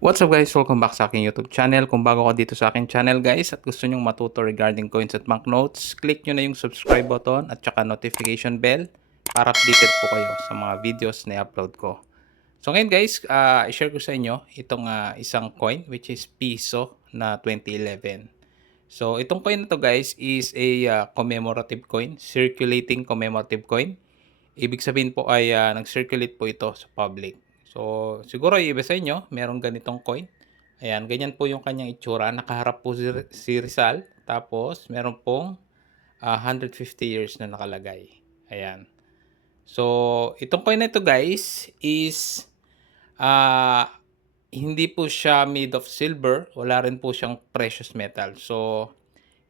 What's up guys? Welcome back sa aking YouTube channel. Kung bago ka dito sa aking channel guys at gusto nyong matuto regarding coins at banknotes, click nyo na yung subscribe button at saka notification bell para updated po kayo sa mga videos na i-upload ko. So ngayon guys, i-share ko sa inyo itong isang coin which is piso na 2011. So itong coin na to guys is a commemorative coin, circulating commemorative coin. Ibig sabihin po ay nag-circulate po ito sa public. So, siguro yung iba sa inyo, merong ganitong coin. Ayan, ganyan po yung kanyang itsura. Nakaharap po si Rizal. Tapos, meron pong 150 years na nakalagay. Ayan. So, itong coin na ito guys is ah, hindi po siya made of silver. Wala rin po siyang precious metal. So,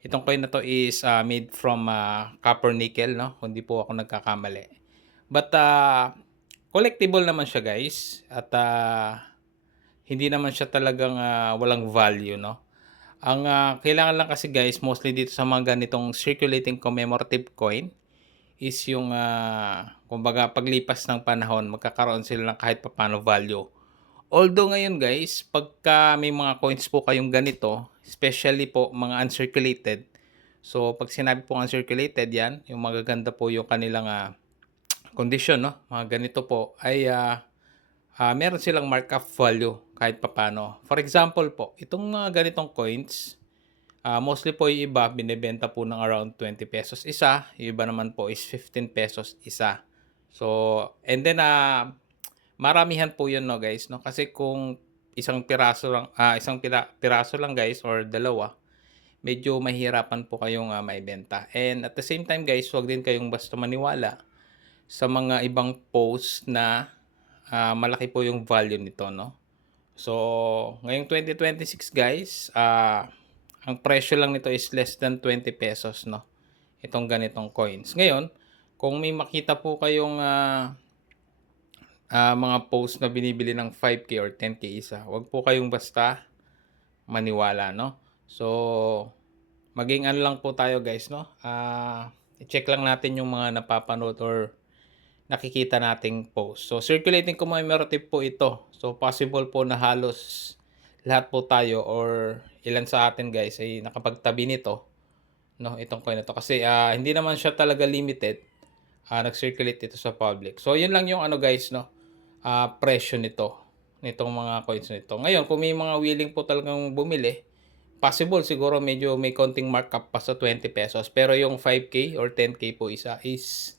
itong coin na to is made from copper nickel, no? Hindi po ako nagkakamali. But collectible naman siya guys at hindi naman siya talagang walang value, no. Ang kailangan lang kasi guys mostly dito sa mga ganitong circulating commemorative coin is yung kumbaga paglipas ng panahon magkakaroon sila ng kahit papaano value. Although ngayon guys, pagka may mga coins po kayong ganito, especially po mga uncirculated, so pag sinabi po uncirculated yan, yung magaganda po yung kanilang condition, no? Mga ganito po ay meron silang markup value kahit papano. For example po, itong mga ganitong coins, mostly po yung iba binebenta po ng around 20 pesos isa, yung iba naman po is 15 pesos isa. So, and then maramihan po 'yun, no guys, no? Kasi kung isang piraso lang piraso lang guys or dalawa, medyo mahihirapan po kayong maibenta. And at the same time guys, 'wag din kayong basta maniwala sa mga ibang post na malaki po yung value nito, no? So, ngayong 2026 guys, ang presyo lang nito is less than 20 pesos, no? Itong ganitong coins. Ngayon, kung may makita po kayong mga post na binibili ng 5K or 10K isa, wag po kayong basta maniwala, no? So, maging ano lang po tayo guys, no? I-check lang natin yung mga napapanood or nakikita nating post. So, circulating commemorative po ito. So, possible po na halos lahat po tayo or ilan sa atin guys ay nakapagtabi nito, no, itong coin na to. Kasi hindi naman siya talaga limited. Nag-circulate ito sa public. So, yun lang yung ano guys, no, presyo nitong mga coins nito. Ngayon, kung may mga willing po talagang bumili, possible siguro medyo may konting markup pa sa 20 pesos. Pero yung 5K or 10K po isa is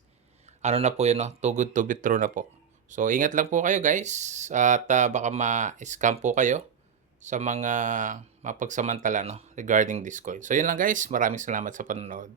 ano na po yun, no? Too good to be true na po. So, ingat lang po kayo guys at baka ma-scam po kayo sa mga mapagsamantala, no, regarding this coin. So, yun lang guys. Maraming salamat sa panonood.